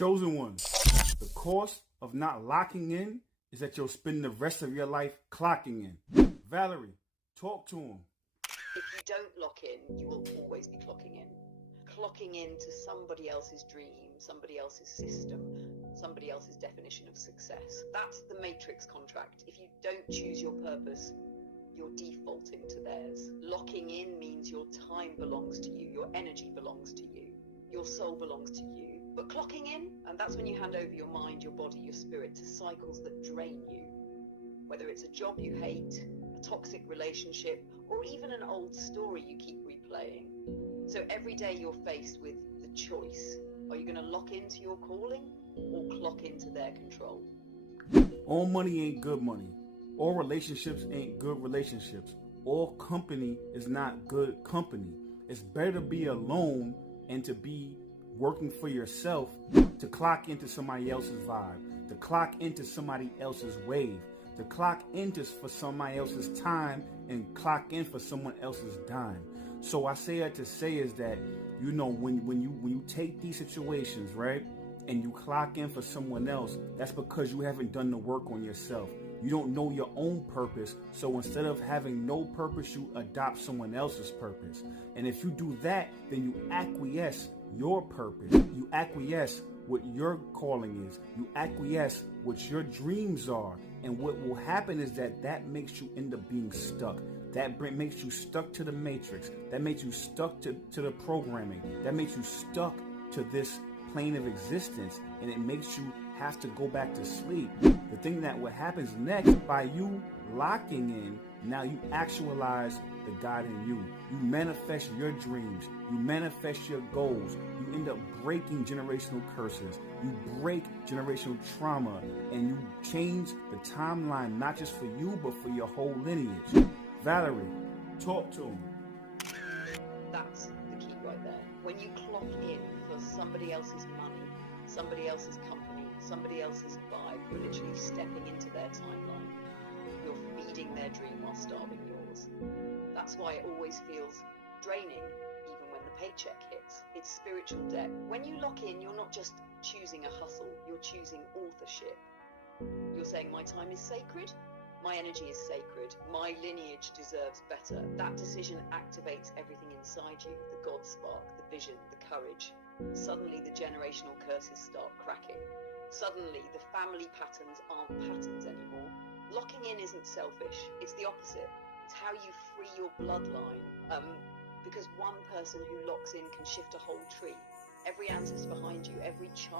Chosen ones, the cost of not locking in is that you'll spend the rest of your life clocking in. Valerie, talk to him. If you don't lock in, you will always be clocking in. Clocking into somebody else's dream, somebody else's system, somebody else's definition of success. That's the matrix contract. If you don't choose your purpose, you're defaulting to theirs. Locking in means your time belongs to you, your energy belongs to you, your soul belongs to you. But clocking in, and that's when you hand over your mind, your body, your spirit to cycles that drain you. Whether it's a job you hate, a toxic relationship, or even an old story you keep replaying. So every day you're faced with the choice. Are you going to lock into your calling or clock into their control? All money ain't good money. All relationships ain't good relationships. All company is not good company. It's better to be alone and to be working for yourself, to clock into somebody else's vibe, to clock into somebody else's wave, to clock into for somebody else's time and clock in for someone else's dime. So I say that to say is that, you know, when you take these situations, right, and you clock in for someone else, that's because you haven't done the work on yourself. You don't know your own purpose. So instead of having no purpose, you adopt someone else's purpose. And if you do that, then you acquiesce your purpose. You acquiesce what your calling is. You acquiesce what your dreams are. And what will happen is that makes you end up being stuck. That makes you stuck to the matrix. That makes you stuck to the programming. That makes you stuck to this plane of existence. And it makes you have to go back to sleep. The thing that what happens next, by you locking in, now you actualize the God in you. You manifest your dreams. You manifest your goals. You end up breaking generational curses. You break generational trauma. And you change the timeline, not just for you, but for your whole lineage. Valerie, talk to him. That's the key right there. When you clock in for somebody else's money, somebody else's company, somebody else's vibe, you're literally stepping into their timeline. You're feeding their dream while starving yours. That's why it always feels draining, even when the paycheck hits. It's spiritual debt. When you lock in, you're not just choosing a hustle, you're choosing authorship. You're saying, my time is sacred, my energy is sacred, my lineage deserves better. That decision activates everything inside you, the God spark, the vision, the courage. Suddenly the generational curses start cracking. Suddenly the family patterns aren't patterns anymore. Locking in isn't selfish, it's the opposite. It's how you free your bloodline, because one person who locks in can shift a whole tree. Every ancestor behind you, every child